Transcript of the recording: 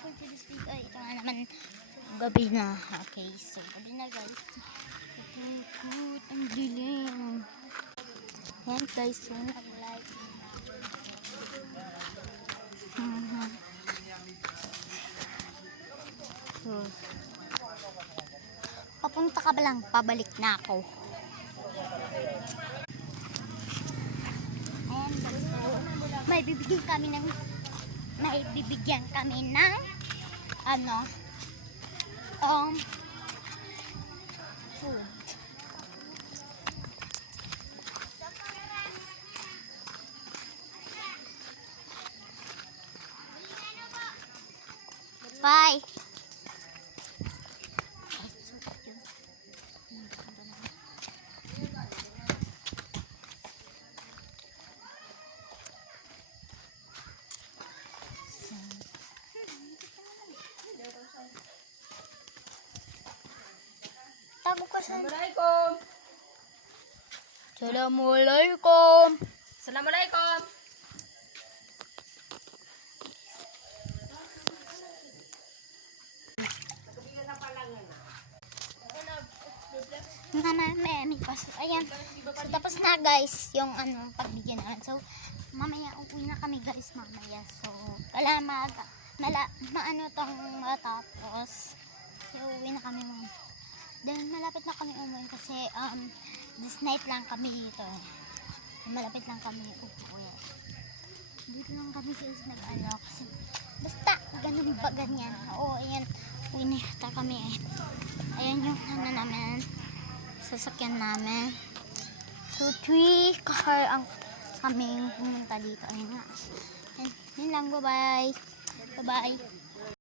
for today's video ay ito nga naman gabi na. Okay, so gabi na guys. Good, ang dilim. Yan guys, so nag-like na. So, papunta ka ba lang? Pabalik na ako. Ayan guys, so may bibigyan kami ng food. Bye. Tago ka sa... Assalamualaikum. Assalamualaikum. Assalamualaikum. May pasok. Ayan. So, tapos na guys, yung pagbigyan naman. So, mamaya uwi na kami guys mamaya. So, wala tong matapos. So, uwi na kami mamaya. Then, malapit na kami umuwi kasi, this night lang kami dito. Malapit lang kami uwi. Dito lang kami guys kasi, basta, ganun ba ganyan. Oo, ayan. Uwi na yata kami eh. Ayan yung namin. Sasakyan namin. So, 3 car ang kaming pumunta dito. Ayun nga. Yun lang. Bye-bye. Bye-bye.